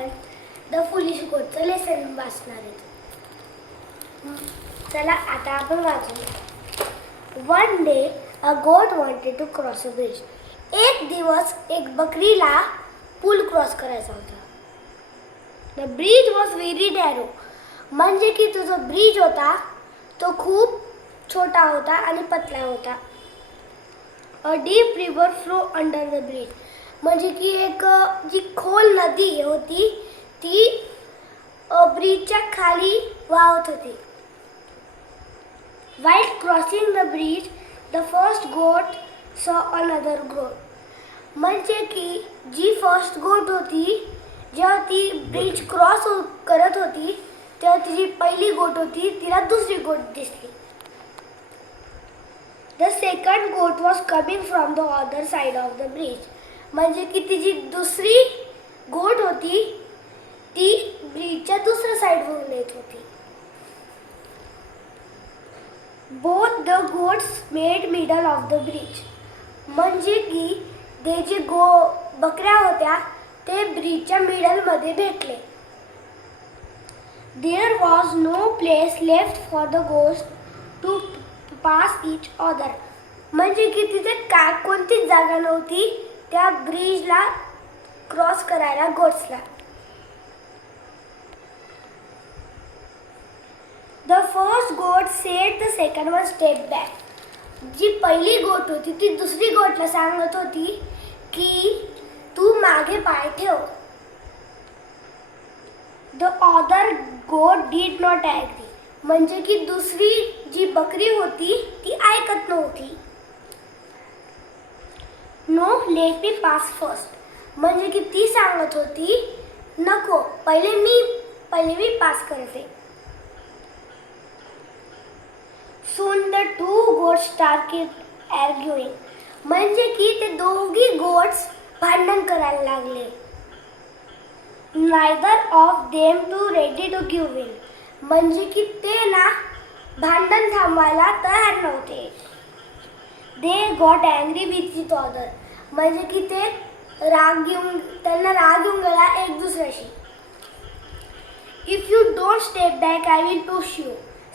आपण the foolish गोटचं lesson वाचणार आहे. चला आता आपण वाचूया. One day a goat wanted to cross a bridge. एक दिवस एक बकरीला पूल क्रॉस करायचा होता. The bridge was very narrow. म्हणजे की तो जो ब्रिज होता तो खूप छोटा होता आणि पतला होता. A deep river flow under the bridge. म्हणजे की एक जी खोल नदी होती ती ब्रिजच्या खाली वाहत होती. While crossing the bridge, the first goat saw another goat. म्हणजे की जी फर्स्ट गोट होती जेव्हा ती ब्रिज क्रॉस करत होती तेव्हा ती जी पहिली गोट होती तिला दुसरी गोट दिसली. The second goat was coming from the other side of the bridge. म्हणजे की ती जी दुसरी गोट होती ती ब्रिजच्या दुसऱ्या साईडवरून येत होती. Both the goats made middle of the bridge. म्हणजे की ते जे बकऱ्या होत्या ते ब्रिजच्या मिडल मध्ये भेटले. There was no place left for the goats to pass each other. म्हणजे की तिथे कोणतीच जागा नव्हती त्या ब्रिजला क्रॉस करायला गोट्सला. The first goat said the second one step back. जी पहिली गोट होती ती दुसरी गोटला सांगत होती की तू मागे पाय ठेव. The other goat did not agree. म्हणजे की दुसरी जी बकरी होती ती ऐकत नव्हती. No, let me pass first. म्हणजे की ती सांगत होती नको पहिले मी पास करते. Soon the two goats started arguing. म्हणजे की ते दोघी गोट्स भांडण करायला लागले. Neither of them too ready to give in. म्हणजे की ते ना भांडण थांबवायला तयार नव्हते. They got angry with each other. म्हणजे की ते त्यांना राग येऊन गेला एक दुसऱ्याशी. If you don't step back, I will push you,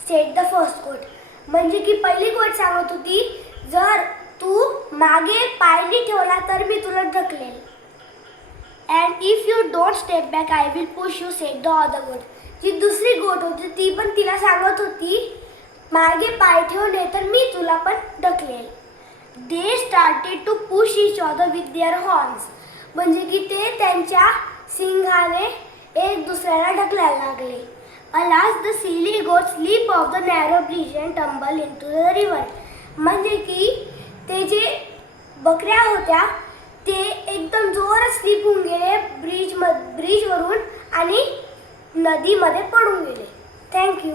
said the first goat. म्हणजे की पहिली गोट सांगत होती जर तू मागे पाय नाही ठेवला तर मी तुला ढकलेल. And if you don't step back, I will push you, said the other goat. जी दुसरी गोट होती ती पण तिला सांगत होती मागे पाय ठेव नाही तर मी तुला पण ढकलेल. They started to push each other with their horns. म्हणजे की ते त्यांच्या सिंगाने एक दुसऱ्याला ढकलायला लागले. Alas, the silly goats leap off the narrow bridge and tumble into the river. म्हणजे की ते जे बकऱ्या होत्या ते एकदम जोरात स्लिप होऊन गेले ब्रिजवरून आणि नदीमध्ये पडून गेले. थँक्यू.